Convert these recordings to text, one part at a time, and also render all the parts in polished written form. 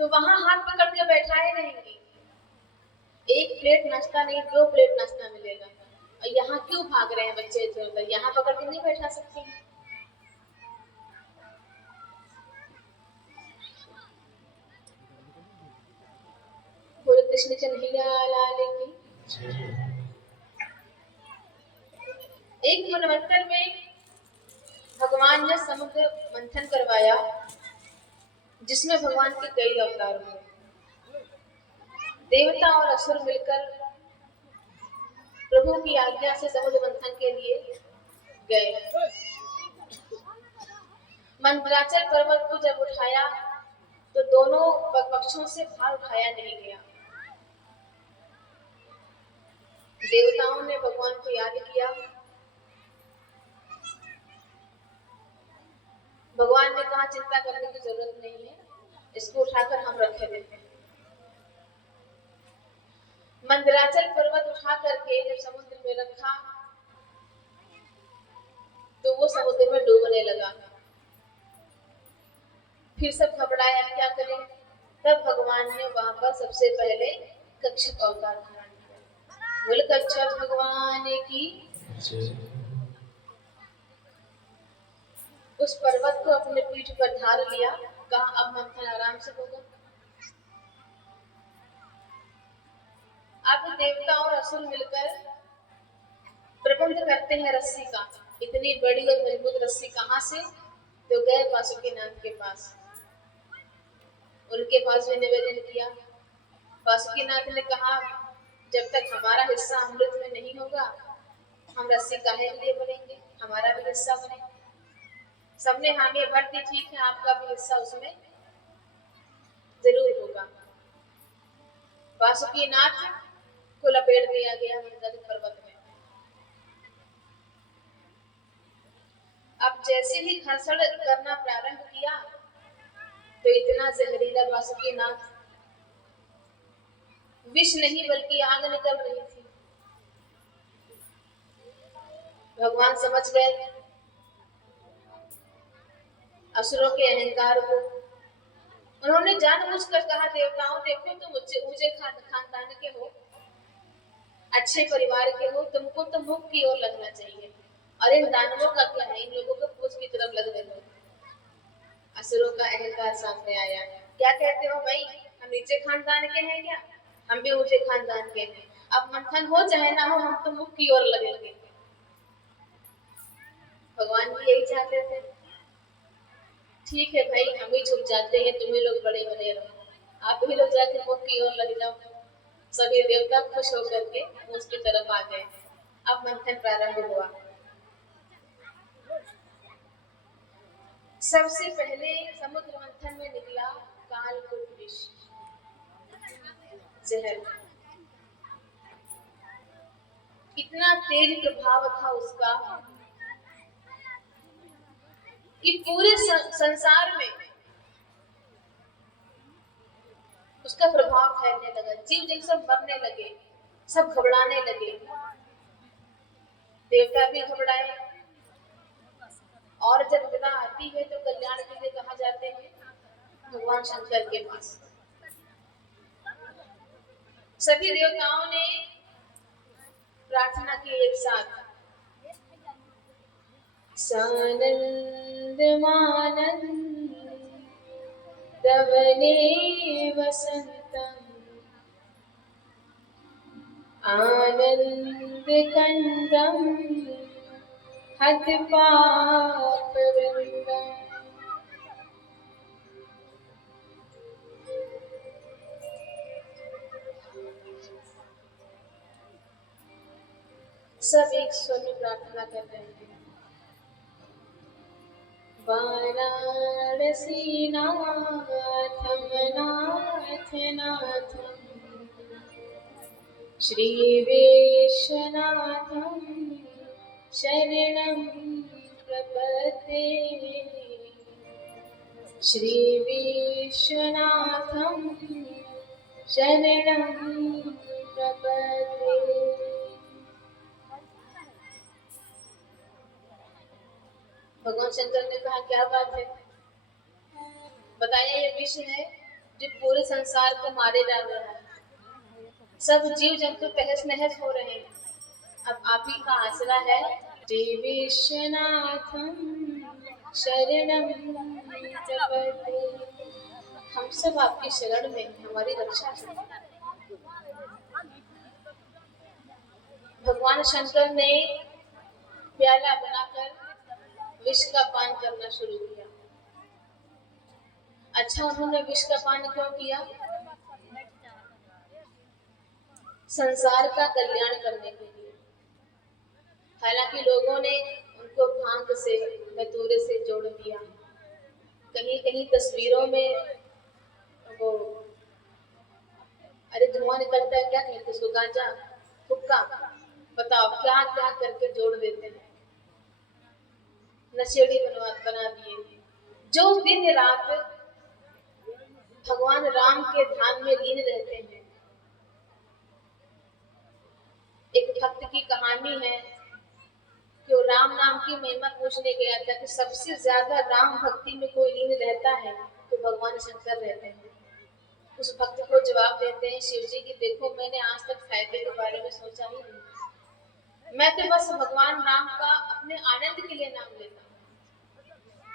तो वहां हाथ पकड़ के बैठाए रहेंगे। एक प्लेट नाश्ता नहीं, 2 प्लेट नाश्ता मिलेगा। और यहाँ क्यों भाग रहे हैं बच्चे इधर उधर? यहाँ पकड़ के नहीं बैठा सकते हैं। बोलो कृष्ण कन्हैया लाल की। एक मनवंतर में भगवान ने समुद्र मंथन करवाया, जिसमें भगवान के कई अवतार हुए। देवता और असुर मिलकर प्रभु की आज्ञा से समुद्र मंथन के लिए गए। मंदराचल पर्वत को जब उठाया तो दोनों पक्षों से भार उठाया नहीं गया। देवताओं ने भगवान को याद किया। भगवान ने कहा चिंता करने की जरूरत नहीं है, इसको उठाकर हम रखे देते हैं। मंदराचल पर्वत उठा करके जब समुद्र में रखा तो वो समुद्र में डूबने लगा। फिर सब घबराए, अब क्या करें? तब भगवान ने वहां पर सबसे पहले कच्छप अवतार धारण किया। बोल कच्छप भगवान की। उस पर्वत को अपने पीठ पर धार लिया, कहा अब मंथन आराम से होगा। अब देवता और असुर मिलकर प्रबंध करते हैं रस्सी का। इतनी बड़ी और मजबूत रस्सी कहाँ से? तो गए वासुकीनाथ के पास, उनके पास भी निवेदन किया। वासुकीनाथ ने कहा जब तक हमारा हिस्सा अमृत में नहीं होगा हम रस्सी काहे के लिए बनेंगे, हमारा भी हिस्सा बने। सबने हामी भर दी, ठीक है आपका भी हिस्सा उसमें जरूर होगा। वासुकीनाथ को लपेट दिया गया मंदर पर्वत में। अब जैसे ही घर्षण करना प्रारंभ किया तो इतना जहरीला वासुकीनाथ, विष नहीं बल्कि आग निकल रही थी। भगवान समझ गए असुरों के अहंकार को। उन्होंने जानबूझकर कहा देवताओं देखो तुम ऊंचे खानदान के हो, अच्छे परिवार के हो, तुमको तो मुख की ओर लगना चाहिए, और इन दानवों का क्या है, इन लोगों को पूछ की तरफ लग रहे हो। असुरों का अहंकार सामने आया। क्या कहते हो भाई, हम नीचे खानदान के हैं क्या? हम भी ऊंचे खानदान के हैं। अब मंथन हो चाहे ना हो हम तो मुख की ओर लगेंगे। भगवान भी यही चाहते थे। ठीक है भाई, हम ही झुक जाते हैं, तुम्हें लोग बड़े बने रहो, आप ही लोग जाके मुख की ओर लग जाओ। सभी देवता खुश होकर के उसकी तरफ आ गए। अब मंथन प्रारंभ हुआ। सबसे पहले समुद्र मंथन में निकला कालकूट विष, जहर। इतना तेज प्रभाव था उसका कि पूरे संसार में उसका प्रभाव फैलने लगा। जीव जंतु सब मरने लगे, सब घबराने लगे। देवता भी घबराए। और जब विपदा आती है तो कल्याण के लिए कहा जाते हैं भगवान शंकर के पास। सभी देवताओं ने प्रार्थना की एक साथ, सानंद मानंद दवने वसंतम आनंद कंदम हत पाप वृंदम। सब एक स्वर में प्रार्थना कर रहे हैं। वाराणसी नाथम नाथ नाथम श्री विश्वनाथम शरणं प्रपद्ये। श्री विश्वनाथम शरणं प्रपद्ये। भगवान शंकर ने कहा क्या बात है, बताया ये विष है जो पूरे संसार को मारे डाल रहा है, सब जीव जंतु तहस नहस हो रहे हैं, अब आप ही का आसरा है। श्री विश्वनाथम शरणम प्रपद्ये, हम सब आपकी शरण में, हमारी रक्षा करें। भगवान शंकर ने प्याला बनाकर विष का पान करना शुरू किया। अच्छा, उन्होंने विष का पान क्यों किया? संसार का कल्याण करने के लिए। हालांकि लोगों ने उनको भांग से, धतूरे से जोड़ दिया। कहीं कहीं तस्वीरों में वो, अरे धुआं निकलता है, क्या कहते उसको, गांजा, हुक्का, बताओ क्या क्या करके जोड़ देते हैं, नशेड़ी बना दिए। जो दिन रात भगवान राम के ध्यान में लीन रहते हैं। एक भक्त की कहानी है कि वो राम नाम की महिमा पूछने गया था कि सबसे ज्यादा राम भक्ति में कोई लीन रहता है तो भगवान शंकर रहते हैं। उस भक्त को जवाब देते हैं शिव जी की, देखो मैंने आज तक फायदे के बारे में सोचा ही नहीं, मैं तो बस भगवान राम का अपने आनंद के लिए नाम लेता हूँ,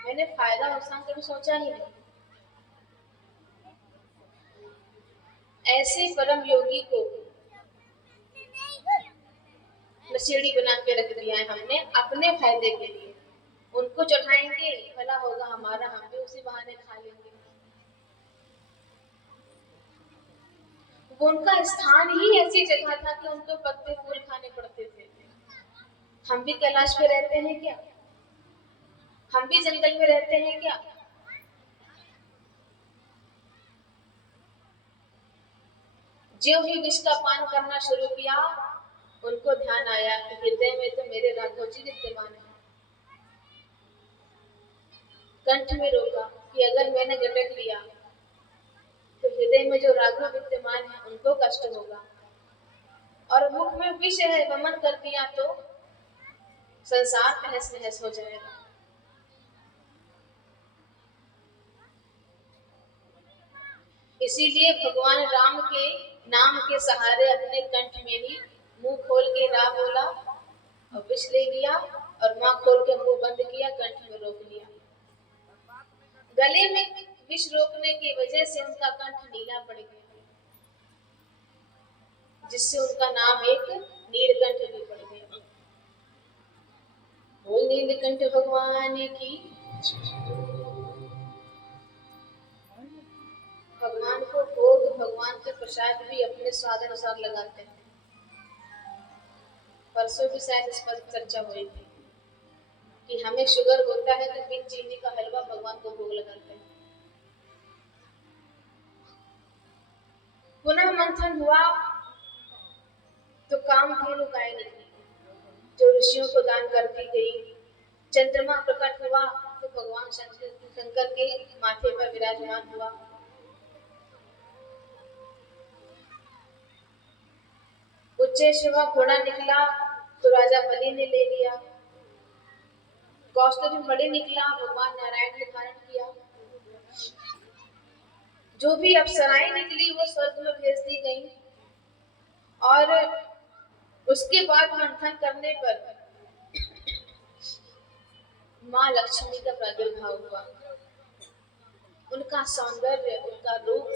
मैंने फायदा नुकसान कभी सोचा ही नहीं। ऐसे परम योगी को नशेड़ी बना के रख दिया है हमने अपने फायदे के लिए। उनको चढ़ाएंगे, भला होगा हमारा, हम भी उसी बहाने खा लेंगे। वो उनका स्थान ही ऐसी जगह था कि उनको पत्ते फूल खाने पड़ते थे। हम भी कैलाश पे रहते हैं क्या? हम भी जंगल में रहते हैं क्या? जो ही विष का पान करना शुरू किया, उनको ध्यान आया कि हृदय में तो मेरे राघव जी विद्यमान है। कंठ में रोका कि अगर मैंने गटक लिया तो हृदय में जो राघव विद्यमान है उनको कष्ट होगा, और मुख में विष है वमन कर दिया तो संसार तहस नहस हो जाएगा। इसीलिए भगवान राम के नाम के सहारे अपने कंठ में ही मुंह खोल के रा बोला और विष ले लिया, और माँ खोल के मुंह बंद किया, कंठ में रोक लिया। गले में विष रोकने की वजह से उनका कंठ नीला पड़ गया, जिससे उनका नाम एक नीलकंठ भी पड़ गया। बोल नीलकंठ भगवान की। भगवान को भोग, भगवान के प्रसाद भी अपने स्वाद अनुसार लगाते हैं। परसों भी शायद इस पर चर्चा हुई थी कि हमें शुगर होता है तो बिन चीनी का हलवा भगवान को भोग लगाते हैं। पुनः मंथन हुआ तो कामधेनु गाय निकली, जो ऋषियों को दान करती गई। चंद्रमा प्रकट हुआ तो भगवान शंकर के माथे पर विराजमान हुआ। उच्चैश्रवा घोड़ा निकला तो राजा बलि ने ले लिया। कौस्तुभ मणि निकला, भगवान नारायण ने धारण किया। जो भी अप्सराएं निकली वो स्वर्ग में भेज दी गई, और उसके बाद मंथन करने पर माँ लक्ष्मी का प्रादुर्भाव हुआ। उनका सौंदर्य, उनका रूप,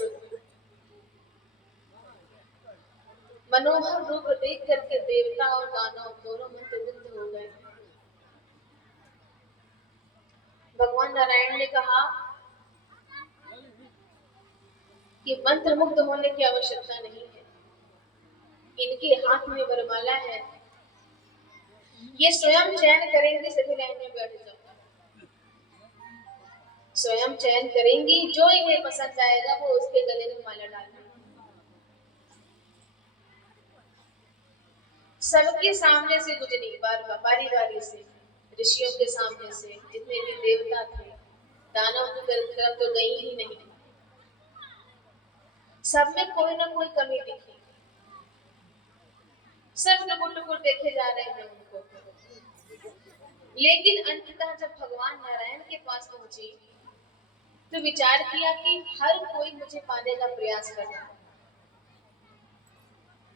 मनोहर रूप देख करके देवता और दानव दोनों मंत्रमुग्ध हो गए। भगवान नारायण ने कहा कि मंत्रमुग्ध होने की आवश्यकता नहीं है, इनके हाथ में वरमाला है, ये स्वयं चयन करेंगे, सभी लाइन में बैठ जाओ। स्वयं चयन करेंगी, जो इन्हें पसंद आएगा वो उसके गले में माला डालेंगे। सबके सामने से गुजरी, बारी बारी से, ऋषियों के सामने से, जितने भी देवता थे, दानव की तरफ तो गई ही नहीं। सब में कोई ना कोई कमी दिखी, सब टुकुर देखे जा रहे हैं उनको। लेकिन अंततः जब भगवान नारायण के पास पहुंची तो विचार किया कि हर कोई मुझे पाने का प्रयास कर रहा है,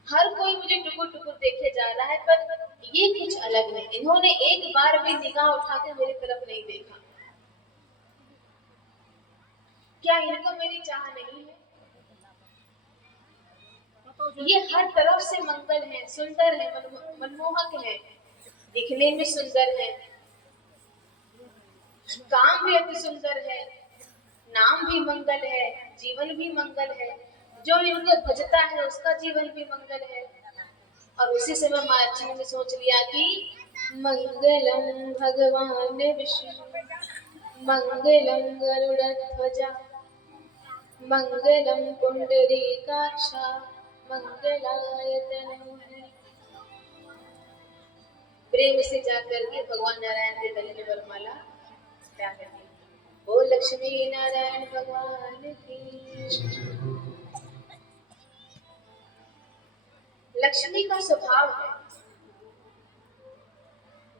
हर कोई मुझे टुकुर टुकुर देखे जा रहा है, पर ये कुछ अलग नहीं। इन्होंने एक बार भी निगाह उठाकर मेरी तरफ नहीं देखा। क्या इनको मेरी चाह नहीं है? ये हर तरफ से मंगल है, सुंदर है, मनमोहक है, दिखने में सुंदर है, काम भी अति सुंदर है, नाम भी मंगल है, जीवन भी मंगल है, जो इनको भजता है उसका जीवन भी मंगल है। और उसी समय मार्चिंग ने सोच लिया कि मंगलम भगवान विष्णु, मंगलम गरुड़ध्वजा, मंगलम पुंडरीकाक्षा, मंगलाय तनोहरि। प्रेम से जाकर के भगवान नारायण के गले में वरमाला डाल दी। ओ लक्ष्मी नारायण भगवान की। लक्ष्मी का स्वभाव है,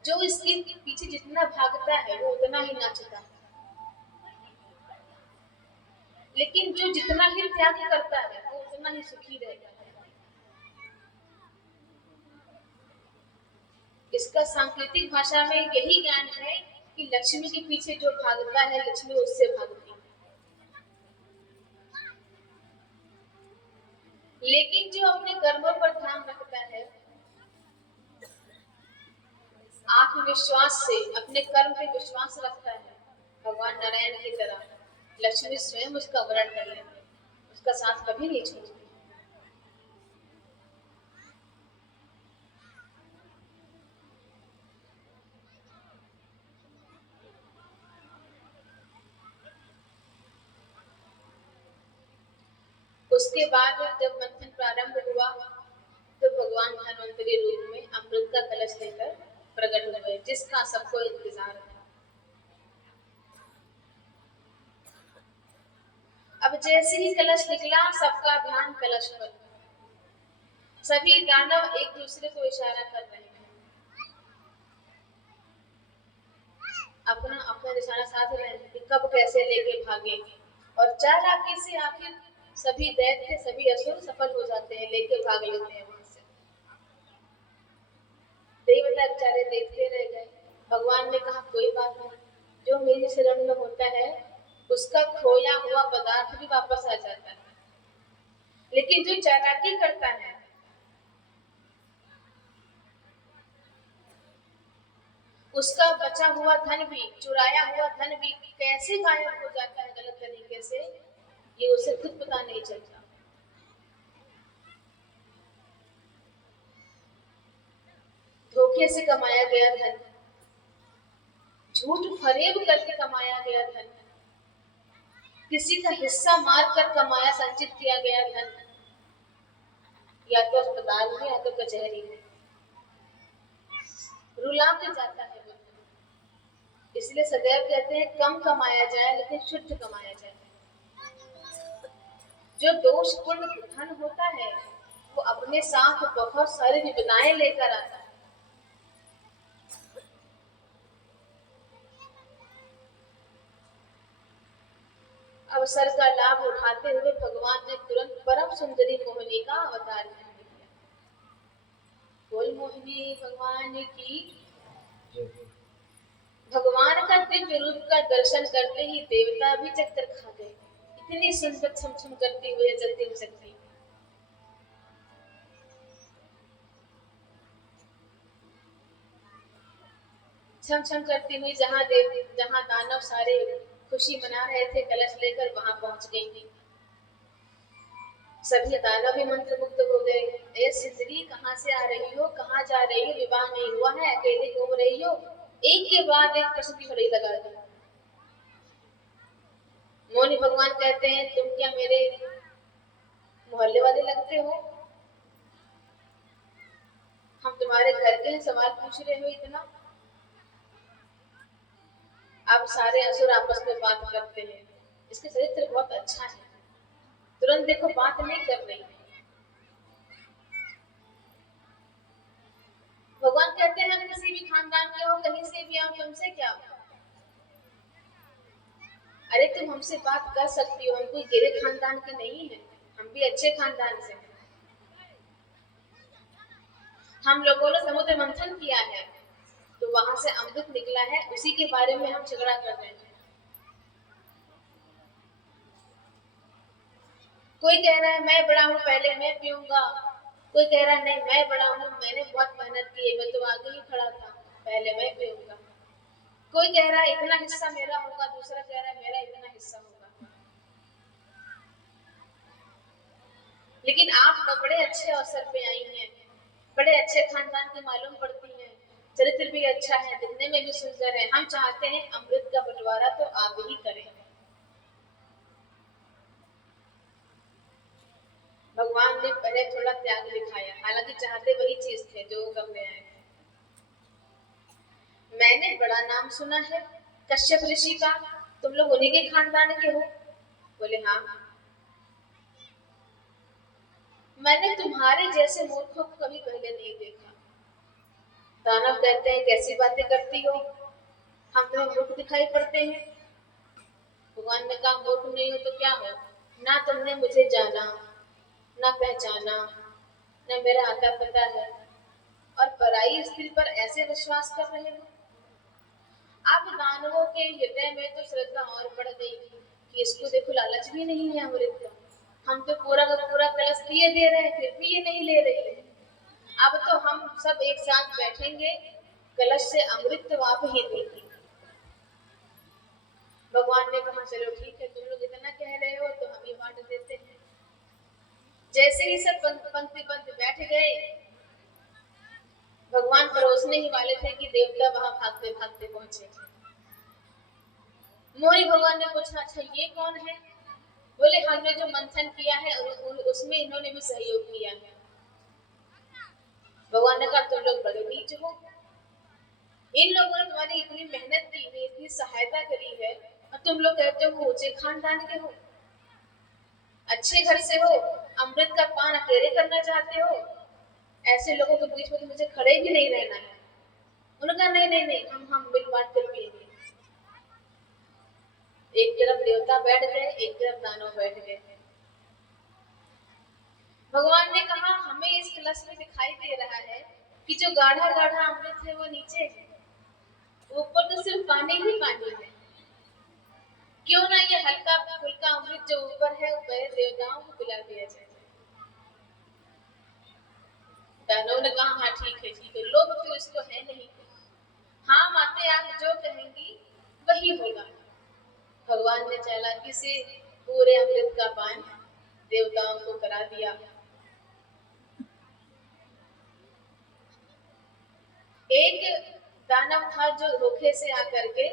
जो इसके पीछे जितना भागता है वो उतना ही नाचता है, लेकिन जो जितना ही त्याग करता है वो उतना ही सुखी रहता है। इसका सांकेतिक भाषा में यही ज्ञान है कि लक्ष्मी के पीछे जो भागता है लक्ष्मी उससे भागती है, लेकिन जो अपने कर्मों पर ध्यान रखता है, आत्मविश्वास से अपने कर्म पे विश्वास रखता है, भगवान नारायण की तरह लक्ष्मी स्वयं उसका वरण कर लेते हैं, उसका साथ कभी नहीं छोड़ती। उसके बाद जब मंथन प्रारंभ हुआ तो भगवान धन्वंतरी रूप में अमृत का कलश लेकर प्रकट हुए, जिसका सबको इंतजार था। अब जैसे ही कलश निकला सबका ध्यान कलश पर, सभी दानव एक दूसरे को इशारा कर रहे हैं, अपना अपना निशाना साध रहे हैं कि कब कैसे लेके भागे। और चालाकी से आखिर सभी दैत्य सभी असुर सफल हो जाते हैं, लेके भाग लेते हैं वहां से। देवता बेचारे देखते रह गए। भगवान ने कहा कोई बात नहीं, जो मेरी शरण में होता है उसका खोया हुआ पदार्थ भी वापस आ जाता है, लेकिन जो चालाकी करता है उसका बचा हुआ धन भी, चुराया हुआ धन भी कैसे गायब हो जाता है गलत तरीके से, ये उसे खुद पता नहीं चलता। धोखे से कमाया गया धन, झूठ फरेब करके कमाया गया धन, किसी का हिस्सा मार कर कमाया संचित किया गया धन, या तो अस्पताल में या तो कचहरी में रुला के जाता है वो। इसलिए सदैव कहते हैं कम कमाया जाए लेकिन शुद्ध कमाया जाए। जो दोषपूर्ण धन होता है वो अपने साथ बहुत सारी विपदाएं लेकर आता है। अवसर का लाभ उठाते हुए भगवान ने तुरंत परम सुंदरी मोहिनी का अवतार किया। बोल मोहिनी भगवान की। भगवान का दिव्य रूप का दर्शन करते ही देवता भी चक्कर खा गए, इतनी सुंदर छमछम करती हुई जलती हुई शक्ति। छमछम करती हुई जहां दानव सारे खुशी मना रहे थे कलश लेकर, वहां पहुंच गई थी। सभी दानव भी मंत्र मुक्त हो गए। ए सुंदरी कहाँ से आ रही हो, कहाँ जा रही हो, विवाह नहीं हुआ है, अकेले घूम रही हो। एक के बाद एक प्रश्न की घड़ी लगा दी। मोहिनी भगवान कहते हैं तुम क्या मेरे मोहल्ले वाले लगते हो, हम तुम्हारे घर के सवाल पूछ रहे हो इतना। अब सारे असुर आपस में बात करते हैं, इसका चरित्र बहुत अच्छा है। तुरंत देखो बात नहीं कर रही। भगवान कहते हैं हम किसी भी खानदान के हो, कहीं से भी आओ, तुमसे क्या हो। अरे तुम हमसे बात कर सकती हो, हम कोई गिरे खानदान के नहीं है, हम भी अच्छे खानदान से हैं। हम लोगों ने समुद्र मंथन किया है तो वहां से अमृत निकला है, उसी के बारे में हम झगड़ा कर रहे हैं। कोई कह रहा है मैं बड़ा हूँ पहले मैं पीऊंगा, कोई कह रहा है नहीं मैं बड़ा हूँ मैंने बहुत मेहनत की है, मैं तो आगे ही खड़ा था, पहले मैं पीऊंगा। कोई कह रहा है इतना हिस्सा मेरा होगा, दूसरा कह रहा है मेरा इतना हिस्सा होगा। लेकिन आप बड़े अच्छे अवसर पे आई हैं, बड़े अच्छे खानदान की मालूम पड़ती हैं, चरित्र भी अच्छा है, दिखने में भी सुंदर है, हम चाहते हैं अमृत का बंटवारा तो आप ही करें। भगवान ने पहले थोड़ा त्याग दिखाया, हालांकि चाहते वही चीज थे जो करने आए थे। मैंने बड़ा नाम सुना है कश्यप ऋषि का, तुम लोग उन्हीं के खानदान के हो? बोले हाँ। मैंने तुम्हारे जैसे मूर्खों को कभी पहले नहीं देखा। दानव कहते हैं कैसी बातें करती हो, हम तुम्हें मूर्ख दिखाई पड़ते हैं। भगवान ने कहा मूर्ख नहीं हो तो क्या हो, ना तुमने मुझे जाना ना पहचाना, न मेरा आता पता है, और पराई स्त्री पर ऐसे विश्वास कर रहे हो। अब दानवों के हृदय में तो श्रद्धा और बढ़ गई कि इसको देखो लालच भी नहीं है अमृत का, हम तो पूरा का पूरा कलश दिए दे रहे हैं फिर भी ये नहीं ले रही है। अब तो हम सब एक साथ बैठेंगे, कलश से अमृत तो आप ही देंगे। भगवान ने कहा चलो ठीक है, तुम लोग इतना कह रहे हो तो हम ये बांट देते हैं। जैसे ही सब पंक्ति बंद बैठ गए, भगवान परोसने ही वाले थे कि देवता वहां भागते भागते पहुंचे। मोरी भगवान ने पूछा अच्छा ये कौन है? बोले हमने जो मंथन किया है और उसमें इन्होंने भी सहयोग किया है। भगवान ने कहा तुम लोग बड़े नीच हो, इन लोगों ने तुम्हारी इतनी मेहनत की है, इतनी सहायता करी है, और तुम लोग कहते हो ऊंचे खानदान के हो, अच्छे घर से हो, अमृत का पान अकेले करना चाहते हो, ऐसे लोगों के बीच में तो मुझे खड़े भी नहीं रहना है। उन्होंने कहा नहीं नहीं नहीं, हम मिल बांट कर पिएंगे। एक तरफ देवता बैठ गए, एक तरफ दानव बैठ गए। भगवान ने कहा हमें इस कलश में दिखाई दे रहा है कि जो गाढ़ा गाढ़ा अमृत है वो नीचे है, ऊपर तो सिर्फ पानी ही पानी है। क्यों ना ये हल्का फुल्का अमृत जो ऊपर है वह देवताओं को पिला दिया जाए। दानव ने कहा हाँ ठीक है, लोभ तो इसको है नहीं, हाँ माते आप जो कहेंगी वही होगा। भगवान ने चालाकी से पूरे अमृत का पान देवताओं को करा दिया। एक दानव था जो धोखे से आकर के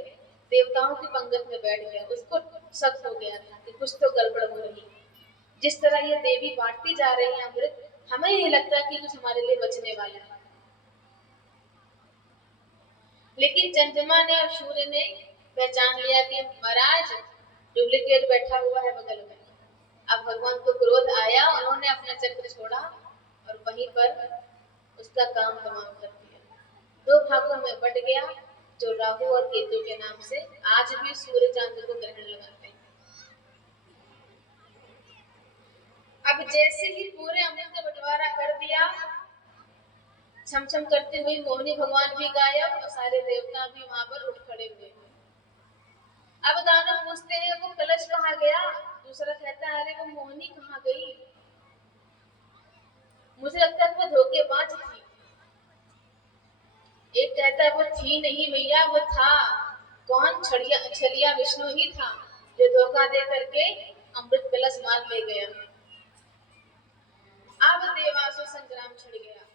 देवताओं की पंगत में बैठ गया, उसको शक हो गया था कि कुछ तो गड़बड़ हो रही है। जिस तरह ये देवी बांटती जा रही है अमृत, हमें नहीं लगता कि कुछ हमारे लिए बचने वाला है। लेकिन चंद्रमा ने और सूर्य ने पहचान लिया कि महाराज डुप्लीकेट बैठा हुआ है बगल में। अब भगवान को क्रोध आया, उन्होंने अपना चक्र छोड़ा और वहीं पर उसका काम तमाम कर दिया। दो भागों में बट गया, जो राहु और केतु के नाम से आज भी सूर्य चांद को ग्रहण लगाते हैं। अब जैसे ही पूरे अमृत का बंटवारा कर दिया, छमछम करते हुए मोहिनी भगवान भी गायब और सारे देवता भी वहां पर उठ खड़े हुए। अब दानव पूछते हैं वो कलश कहाँ गया? दूसरा कहता है अरे वो मोहिनी कहाँ गई? मुझे लगता है वो धोखेबाज थी। एक कहता है वो थी नहीं भैया, वो था। कौन? छलिया विष्णु ही था जो धोखा दे करके अमृत कलश मान ले गया। अब देवासुर संग्राम छिड़ गया,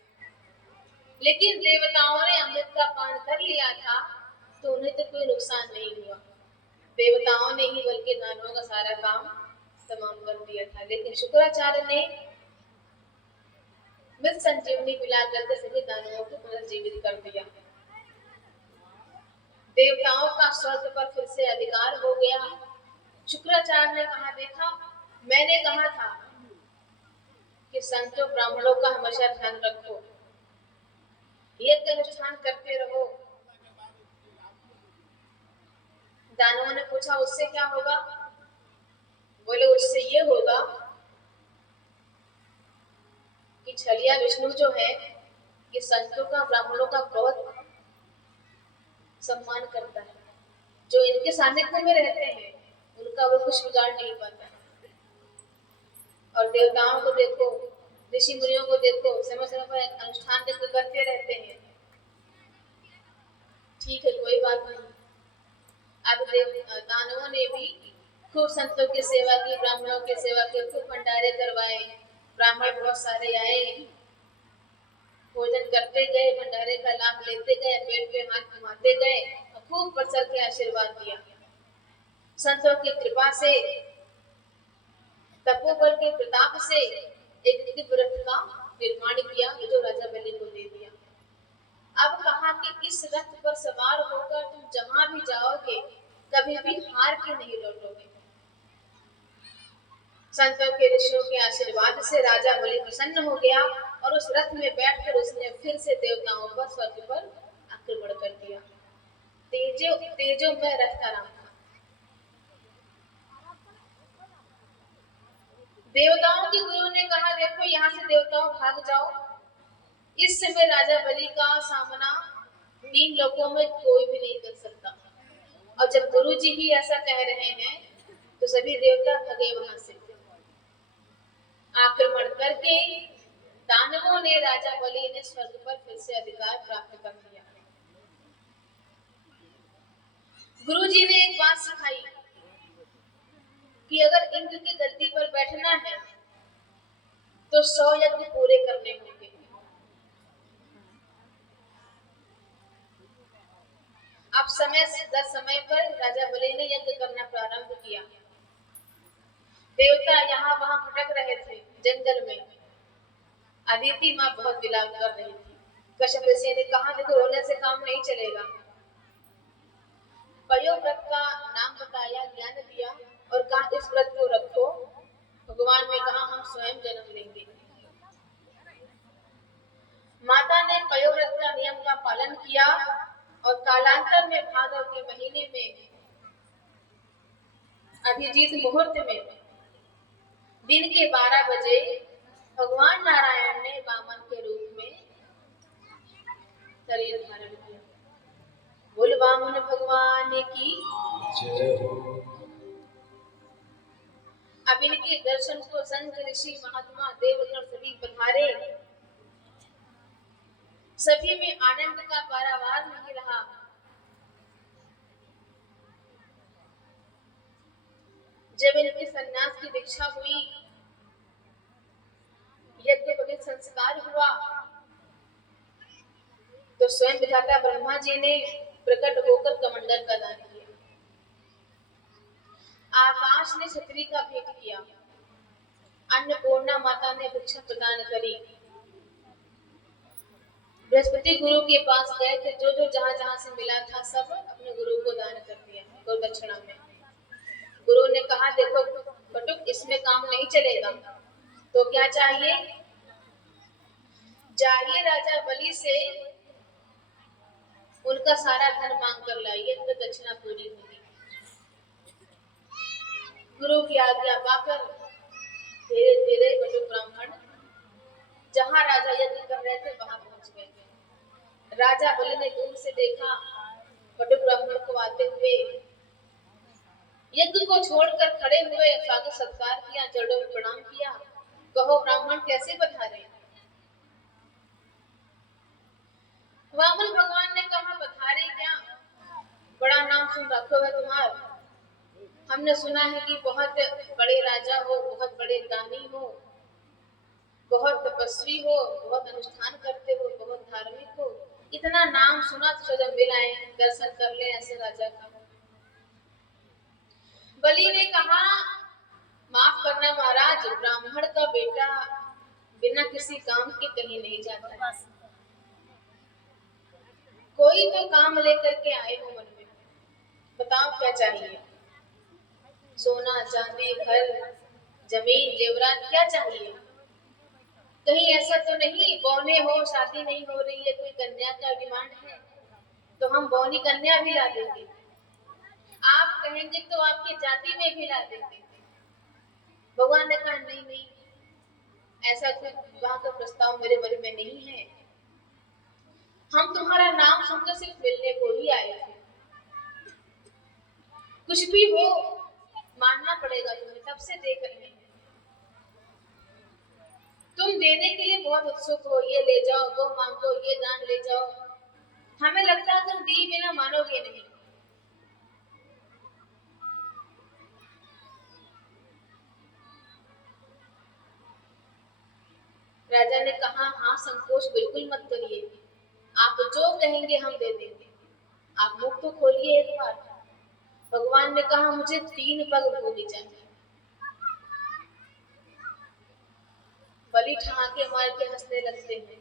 लेकिन देवताओं ने अमृत का पान कर लिया था तो उन्हें तो कोई नुकसान नहीं हुआ। देवताओं ने ही बल्कि दानवों का सारा काम तमाम कर दिया था। लेकिन शुक्राचार्य ने मृत संजीवनी पिला करके सभी दानवों को पुनर्जीवित कर दिया। देवताओं का स्वर्ग पर फिर से अधिकार हो गया। शुक्राचार्य ने कहा देखा, मैंने कहा था कि संतों ब्राह्मणों का हमेशा ध्यान रखो, यज्ञ अनुष्ठान करते रहो, दानवों ने पूछा उससे क्या होगा? बोले उससे ये होगा कि छलिया विष्णु जो है ये संतों का, ब्राह्मणों का बहुत सम्मान करता है। जो इनके सानिध्य में रहते हैं उनका वो कुछ बिगाड़ नहीं पाता। और देवताओं को देखो, ऋषि मुनियों को देखो, समय समय पर अनुष्ठान करते रहते हैं। ठीक है, कोई बात नहीं। अब दानवों ने भी खूब संतों की सेवा की, ब्राह्मणों की सेवा की, खूब भंडारे करवाए। ब्राह्मण बहुत सारे आए, भोजन करते गए, भंडारे का लाभ लेते गए, पेट पे हाथ घुमाते गए और खूब प्रसर के आशीर्वाद दिया। संतों की कृपा से, तपोबल के प्रताप से एक दिव्य रथ का निर्माण किया जो राजा बलि को दे दिया। अब कहा कि इस रथ पर सवार होकर तुम जहां भी जाओगे कभी भी हार के नहीं लौटोगे। संतों के, ऋषियों के आशीर्वाद से राजा बलि प्रसन्न हो गया और उस रथ में बैठकर उसने फिर से देवताओं पर, स्वर्ग पर आक्रमण कर दिया। तेजो तेजो में रथ का नाम था। देवताओं के गुरु ने कहा देखो यहाँ से देवताओं भाग जाओ। इस समय राजा बलि का सामना 3 लोकों में कोई भी नहीं कर सकता। और जब गुरु जी ही ऐसा कह रहे हैं तो सभी देवता भगे वहां से। आक्रमण करके दानवों ने, राजा बलि ने स्वर्ग पर फिर से अधिकार प्राप्त कर लिया। गुरु जी ने एक बात सिखाई कि अगर इंद्र की गद्दी पर बैठना है तो 100 यज्ञ पूरे करने होंगे। अब समय पर राजा बलि ने यज्ञ करना प्रारंभ किया। देवता यहाँ वहां भटक रहे थे जंगल में। अदिति माँ बहुत विलाप कर रही थी। कश्यप ऋषि ने कहा देखो रोने से काम नहीं चलेगा। पयोव्रत का नाम बताया, ज्ञान दिया और कहा इस व्रत को रखो। भगवान ने कहा हम स्वयं जन्म लेंगे। माता ने पयोव्रत का नियम का पालन किया और कालांतर में भादव के महीने में अभिजीत मुहूर्त में दिन के 12 बजे भगवान नारायण ने वामन के रूप में शरीर धारण किया। बोल वामन भगवान की जय हो। अब इनके दर्शन को संत, ऋषि, महात्मा, देवगण सभी पधारे। सभी में आनंद का पारावार नहीं रहा। जब इनके सन्यास की दीक्षा हुई, यज्ञ बलि संस्कार हुआ तो स्वयं विधाता ब्रह्मा जी ने प्रकट होकर कमंडल का दान किया। आकाश ने छतरी का भेंट किया। अन्नपूर्णा माता ने भिक्षा प्रदान करी। बृहस्पति गुरु के पास गए थे, जो जो जहां जहां से मिला था सब अपने गुरु को दान कर दिया गौ दक्षिणा में। गुरु ने कहा देखो बटुक इसमें काम नहीं चलेगा तो क्या चाहिए? जाइए राजा बलि से उनका सारा धन मांग कर लाइए तो दक्षिणा पूरी होगी। गुरु की आज्ञा पाकर धीरे धीरे बटुक ब्राह्मण जहां राजा यज्ञ कर रहे थे वहां पहुंच गए। राजा बलि ने दूर से देखा बटुक ब्राह्मण को आते हुए, यज्ञ को छोड़कर खड़े हुए, स्वागत सत्कार किया, चरणों में प्रणाम किया। कहो ब्राह्मण कैसे पधारे? वामन भगवान ने कहा पधारे क्या, बड़ा नाम सुन रखो है तुम्हारा। हमने सुना है कि बहुत बड़े राजा हो, बहुत बड़े दानी हो, बहुत तपस्वी हो, बहुत अनुष्ठान करते हो, बहुत धार्मिक हो। इतना नाम सुना तो जब मिलाए दर्शन कर ले ऐसे राजा का। बलि ने कहा माफ करना महाराज, ब्राह्मण का बेटा बिना किसी काम के कहीं नहीं जाता। कोई तो काम लेकर के आए हो मन में, बताओ क्या चाहिए? सोना चांदी, घर, जमीन, जेवरात, क्या चाहिए? कहीं ऐसा तो नहीं बौने हो, शादी नहीं हो रही है, कोई कन्या का डिमांड है तो हम बौनी कन्या भी ला देंगे। आप कहेंगे तो आपकी जाति में भी ला देंगे। भगवान ने कहा नहीं नहीं, ऐसा कोई विवाह का प्रस्ताव मेरे मन में नहीं है। हम तुम्हारा नाम सुनकर सिर्फ मिलने को ही आए थे। कुछ भी हो मानना पड़ेगा तुम्हें, तब से देख रहे हैं। तुम देने के लिए बहुत उत्सुक हो, ये ले जाओ, वो मांगो, ये दान ले जाओ। हमें लगता है तुम दिए बिना मानोगे नहीं। राजा ने कहा हाँ, संकोच बिल्कुल मत करिए, आप जो कहेंगे हम दे देंगे। आप मुख तो खोलिए एक बार। भगवान ने कहा मुझे 3 पग भूमि चाहिए। बलि ठहाके मार के हंसने लगते हैं।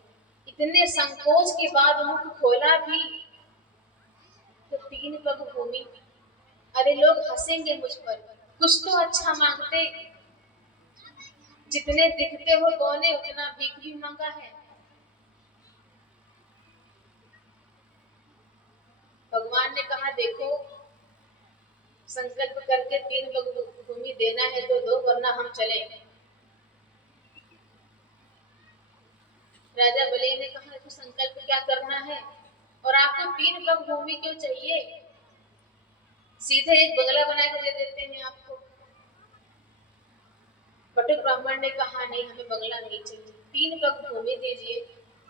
इतने संकोच के बाद मुख खोला भी तो 3 पग भूमि। अरे लोग हंसेंगे मुझ पर, कुछ तो अच्छा मांगते। जितने दिखते हो बौने उतना भीख भी मांगा है। भगवान ने कहा देखो, संकल्प करके 3 पग भूमि देना है तो दो, वरना हम चले। राजा बलि ने कहा तो संकल्प क्या करना है, और आपको 3 पग भूमि क्यों चाहिए? सीधे एक बंगला बना के दे देते हैं आपको। बटुक ब्राह्मण ने कहा नहीं, हमें बंगला नहीं चाहिए, 3 पग भूमि दीजिए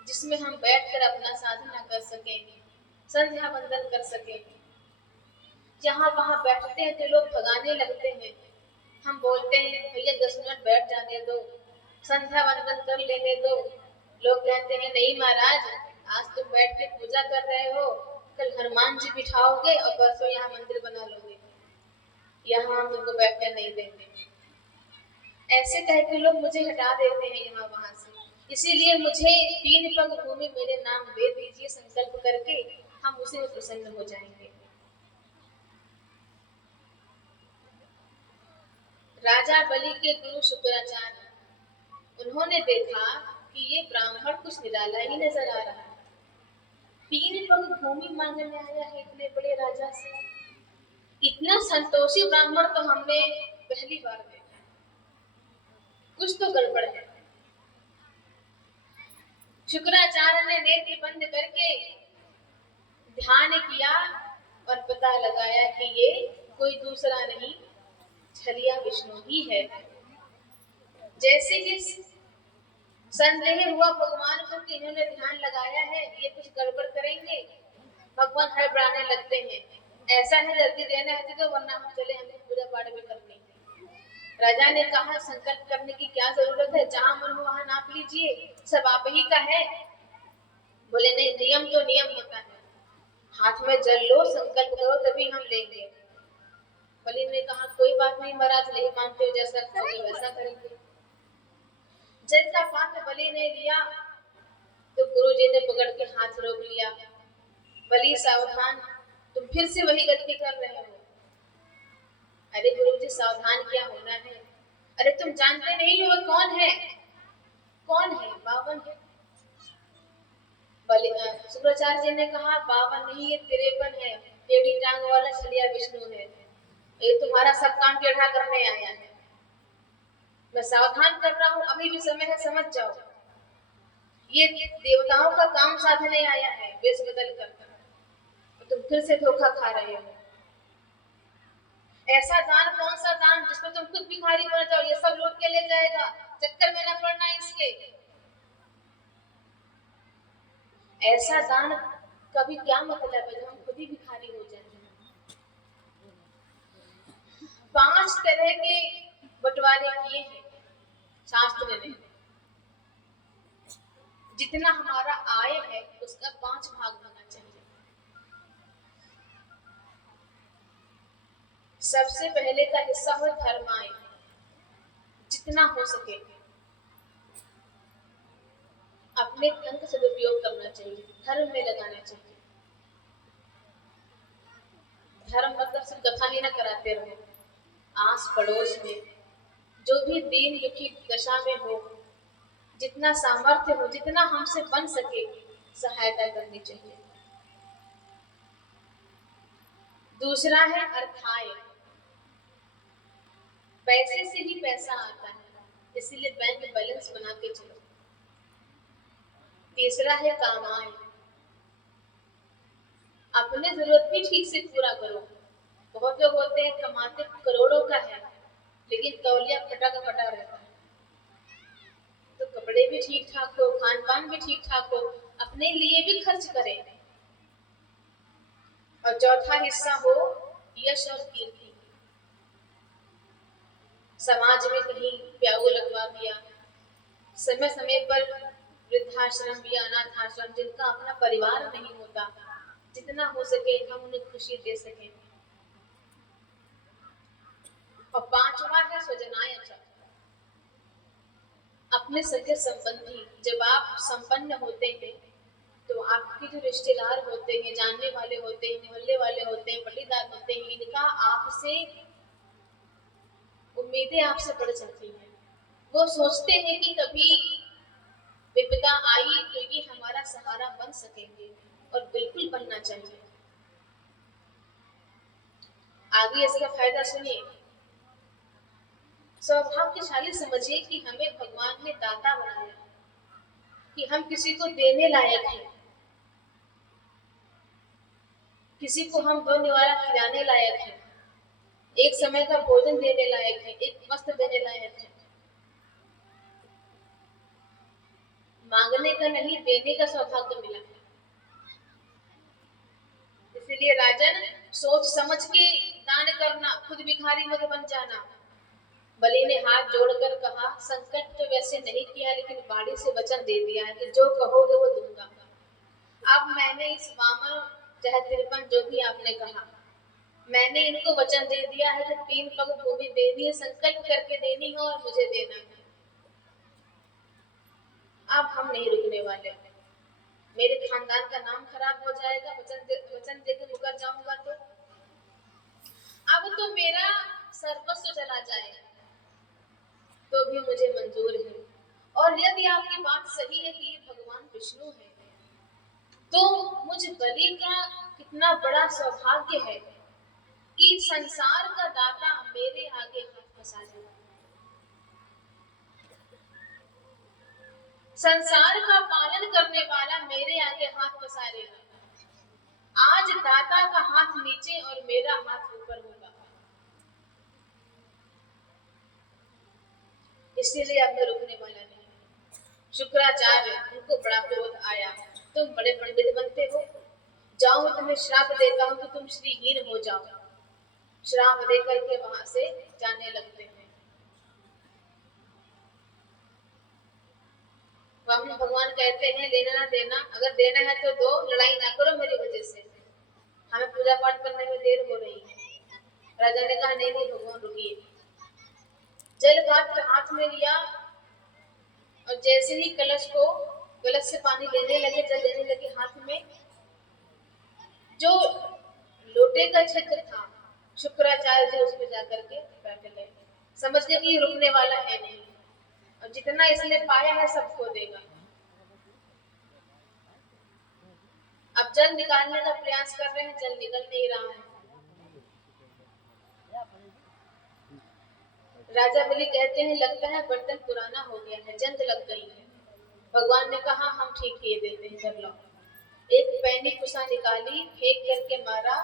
जिसमें हम बैठकर अपना साधना कर सकें, संध्या वंदन कर सकें। जहाँ वहां बैठते हैं तो लोग भगाने लगते हैं। हम बोलते हैं भैया 10 मिनट बैठ जाने दो, संध्या वंदन कर लेने दो। लोग कहते हैं नहीं महाराज, आज तुम बैठ के पूजा कर रहे हो, कल हनुमान जी बिठाओगे और परसों यहाँ मंदिर बना लोगे, यहाँ हम तुमको बैठने नहीं देंगे। ऐसे कह के लोग मुझे हटा देते हैं यहाँ वहां से। इसीलिए मुझे 3 पग भूमि मेरे नाम दे दीजिए, संकल्प करके हम उसी में प्रसन्न हो जाएंगे। राजा बलि के गुरु शुक्राचार्य, उन्होंने देखा कि ये ब्राह्मण कुछ निराला ही नजर आ रहा है। 3 पग भूमि मांगने आया है इतने बड़े राजा से। इतना संतोषी ब्राह्मण तो हमने पहली बार देखा। कुछ तो गड़बड़ है। शुक्राचार्य ने नेत्र बंद करके ध्यान किया और पता लगाया कि ये कोई दूसरा नहीं, छलिया विष्णु ही है। जैसे कि संदेह हुआ भगवान को कि इन्होंने ध्यान लगाया है, ये कुछ गड़बड़ करेंगे, भगवान हड़बड़ाने लगते हैं। ऐसा है जल्दी देना है तो, वरना हम चले, हमें पूजा पाठ भी करनी है। राजा ने कहा संकल्प करने की क्या जरूरत है, जहां मन हो वहां नाप लीजिए, सब आप ही का है। बोले नहीं, नियम तो नियम होता है, हाथ में जल लो, संकल्प करो तभी हम लेंगे। बलि ने कहा कोई बात नहीं महाराज, नहीं मानते हो, जैसा कहोगे वैसा करेंगे। जल का पात्र बलि ने लिया तो गुरुजी ने पकड़ के हाथ रोक लिया। बलि सावधान, तुम फिर से वही गलती कर रहे हो। अरे गुरुजी सावधान क्या होना है, अरे तुम जानते नहीं हो कौन है, कौन है, बावन है। शुक्राचार्य जी ने कहा 52 नहीं, ये 53 है, टेढ़ी टांग वाला छलिया विष्णु है, ये तुम्हारा सब काम टेढ़ा करने आया है। मैं सावधान कर रहा हूँ, अभी भी समय है, समझ जाओ। ये देवताओं का काम साधने आया है वेश बदल कर, तुम फिर से धोखा खा रहे हो। ऐसा दान कौन सा दान जिसमें तुम खुद भिखारी बन जाओ, ये सब लूट के ले जाएगा, चक्कर में न पड़ना इसके। ऐसा दान कभी क्या मतलब है जब हम खुद ही भिखारी हो जाएंगे। 5 तरह के बंटवारे किए हैं शास्त्र ने। जितना हमारा आय है उसका 5 भाग होना चाहिए। सबसे पहले का हिस्सा हो धर्माय, जितना हो सके अपने धन का सदुपयोग करना चाहिए, धर्म में लगाना चाहिए। धर्म मतलब सिर्फ कथा ही ना कराते रहो, आस पड़ोस में जो भी दीन दुखी दशा में हो, जितना सामर्थ्य हो, जितना हमसे बन सके, सहायता करनी चाहिए। दूसरा है अर्थाय, पैसे से ही पैसा आता है, इसीलिए बैंक बैलेंस बना के चलो। तीसरा है कामाय, अपने जरूरत भी ठीक से पूरा करो। बहुत लोग होते हैं कमाते करोड़ों का है लेकिन तौलिया फटा का फटा रहता है। तो कपड़े भी ठीक ठाक हो, खान पान भी ठीक ठाक हो, अपने लिए भी खर्च करें। और चौथा हिस्सा हो यश और कीर्ति, समाज में कहीं प्याऊ लगवा दिया, समय समय पर वृद्धाश्रम या अनाथ आश्रम जिनका अपना परिवार नहीं होता, जितना हो सके हम उन्हें खुशी दे सकें। और पांचवा है स्वजनाय च, अपने सगे संबंधी जब आप संपन्न होते हैं तो आपके जो रिश्तेदार होते हैं, जानने वाले होते हैं, मोहल्ले वाले होते हैं, पटीदार होते हैं, इनका आपसे उम्मीदें आपसे बढ़ जाती हैं। वो सोचते हैं कि कभी विपदा आई तो ये हमारा सहारा बन सकेंगे, और बिल्कुल बनना चाहिए। आगे इसका फायदा सुनिए। सौभाग्यशाली समझिए कि हमें भगवान ने दाता बनाया, कि हम किसी को देने लायक हैं, किसी को हम दो निवाला खिलाने लायक हैं, एक समय का भोजन देने लायक है, एक वस्त्र देने लायक है। मांगने का नहीं, देने का सौभाग्य मिला है। इसलिए राजन, सोच समझ के दान करना, खुद भिखारी मत बन जाना। बलि ने हाथ जोड़कर कहा, संकट तो वैसे नहीं किया लेकिन बाड़ी से वचन दे दिया है कि जो कहोगे वो दूंगा। अब मैंने इस वामन चाहे 53 जो भी आपने कहा, मैंने इनको वचन दे दिया है कि 3 पग भूमि देनी है, संकल्प करके देनी है और मुझे देना है। अब हम नहीं रुकने वाले, मेरे खानदान का नाम खराब हो जाएगा, वचन देकर मुकर जाऊंगा तो। अब तो मेरा सर्वस्व चला जाए तो भी मुझे मंजूर है। और यदि आपकी बात सही है कि ये भगवान विष्णु है, तो मुझ बलि का कितना बड़ा सौभाग्य है कि संसार का दाता मेरे आगे हाथ फंसा जाए। संसार का पालन करने वाला मेरे आगे हाथ पसारेगा। आज दाता का हाथ नीचे और मेरा हाथ ऊपर होगा। इसीलिए अब मैं रुकने वाला नहीं। शुक्राचार्य, उनको बड़ा क्रोध आया, तुम बड़े पंडित बनते हो, जाओ मैं तुम्हें श्राप देता हूँ कि तुम श्रीहीन हो जाओ। श्राप दे करके वहां से जाने लगते हैं। वामन भगवान कहते हैं लेना ना देना, अगर देना है तो दो, लड़ाई ना करो मेरी वजह से, हमें पूजा पाठ करने में देर हो रही है। राजा ने कहा नहीं नहीं भगवान रुकिए। जल पात्र हाथ में लिया और जैसे ही कलश से पानी लेने लगे, जल लेने लगे हाथ में, जो लोटे का छिद्र था, शुक्राचार्य जी उसमें जाकर के बैठ गए। समझने कि रुकने वाला है नहीं, और जितना इसने पाया है सब खो देगा। अब जल निकालने का प्रयास कर रहे हैं, जल निकल नहीं रहा है। राजा बलि कहते हैं लगता है बर्तन पुराना हो गया है, जंग लग गई है। भगवान ने कहा हम ठीक किए देते हैं, कर लो। एक पैनी कुसा निकाली, फेंक करके मारा,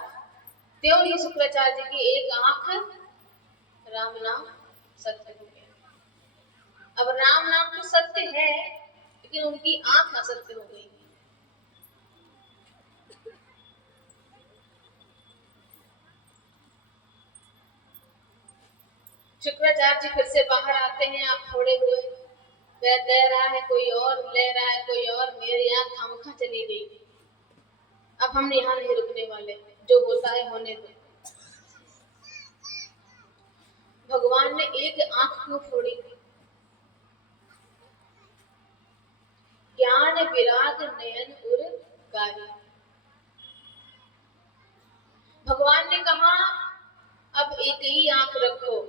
त्यों ही शुक्राचार्य की एक आंख राम नाम सत्य हो गया। अब राम नाम तो सत्य है लेकिन उनकी आंख असत्य हो गई। शुक्राचार्य जी फिर से बाहर आते हैं, आप थोड़े हुए, दे रहा है कोई और, ले रहा है कोई और, मेरी आंख खामखा चली गई। अब हम यहाँ नहीं रुकने वाले, जो होता है होने दो। भगवान ने एक आंख क्यों फोड़ी? ज्ञान विराग नयन उर गारी। भगवान ने कहा अब एक ही आंख रखो,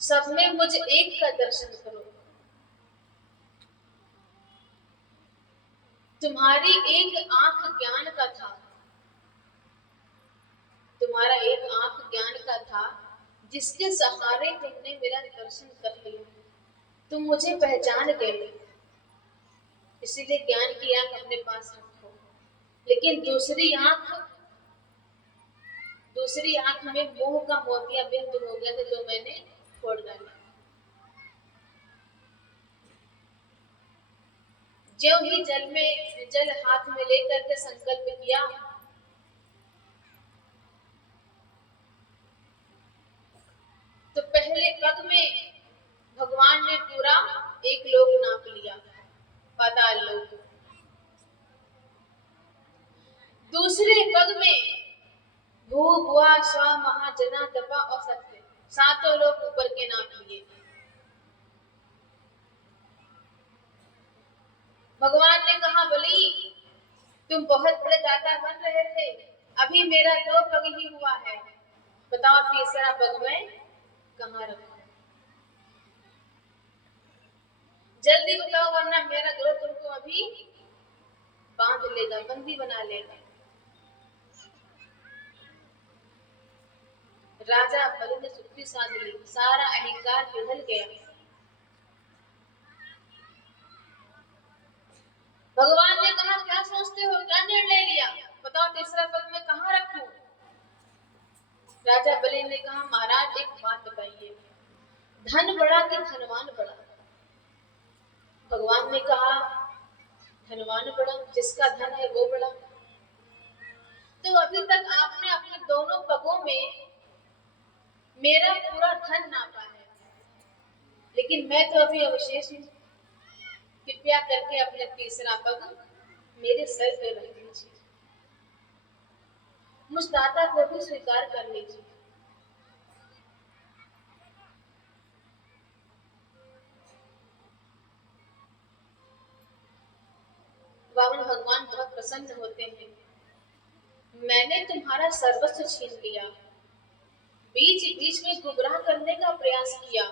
सब में मुझ एक का दर्शन करो। तुम्हारी एक आंख ज्ञान का था, तुम्हारा एक आंख ज्ञान का था, जिसके सहारे तुमने मेरा दर्शन कर लिया, तुम मुझे पहचान गए, इसीलिए ज्ञान की आंख अपने पास रखो। लेकिन दूसरी आंख में मोह का मोतिया बिंद हो गया था, जो मैंने फोड़ डाला। जो ही जल हाथ में लेकर के संकल्प किया, तो पहले पग में भगवान ने पूरा एक लोक नाप लिया, पाताल लोक। दूसरे पग में भू भुआ स्वा महाजना तपा और सत्य, सातों लोग ऊपर के नाप लिए। भगवान ने कहा, बलि तुम बहुत बड़े दाता बन रहे थे, अभी मेरा 2 पग ही हुआ है, बताओ तीसरा पग में कहाँ रखूं? जल्दी बताओ, वरना मेरा ग्रोह तुमको अभी बांध लेगा, बंदी बना लेगा। राजा बलि ने सुक्ति साध ली, सारा अहंकार पिघल गया। भगवान ने कहा, क्या सोचते हो, क्या निर्णय लिया, बताओ तीसरा पग में कहाँ रखूं? राजा बलि ने कहा, महाराज एक बात बताइए, धन बड़ा कि धनवान बड़ा? भगवान ने कहा, धनवान बड़ा, जिसका धन है वो बड़ा। तो अभी तक आपने अपने दोनों पगों में मेरा पूरा धन नापा है, लेकिन मैं तो अभी अवशेष हूं। कृपया करके अपने तीसरा पग मेरे सर पर रख लीजिए, मुझ दाता को भी स्वीकार कर लीजिए। वामन भगवान बहुत प्रसन्न होते हैं, मैंने तुम्हारा सर्वस्व छीन लिया, बीच बीच में गुमराह करने का प्रयास किया,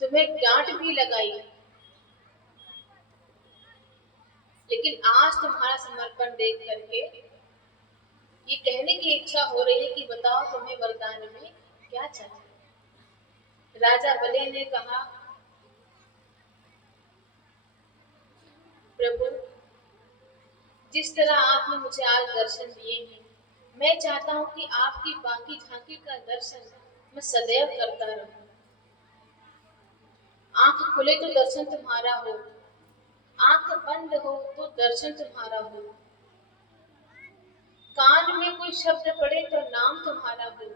तुम्हें डांट भी लगाई, लेकिन आज तुम्हारा समर्पण देख करके ये कहने की इच्छा हो रही है कि बताओ तुम्हें वरदान में क्या चाहिए? राजा बलि ने कहा, प्रभु जिस तरह आपने मुझे आज दर्शन दिए हैं, मैं चाहता हूं कि आपकी बाकी झांकी का दर्शन मैं सदैव करता रहूं। आंख खुले तो दर्शन तुम्हारा हो, आंख बंद हो तो दर्शन तुम्हारा हो, कान में कोई शब्द पड़े तो नाम तुम्हारा हो,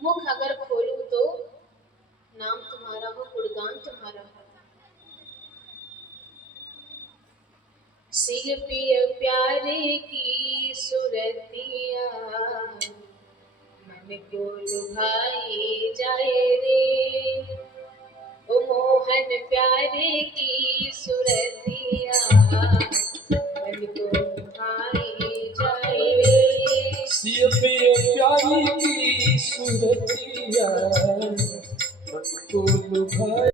मुख अगर खोलूं तो नाम तुम्हारा हो, गुणगान तुम्हारा हो। सिय पिय प्यारे की सुरतिया, मन को लुभाई जाए रे, ओ मोहन प्यारे की सुरतिया, मन को लुभाई जाए रे। सिय पिय प्यारे की सुरतिया, मन को लुभाई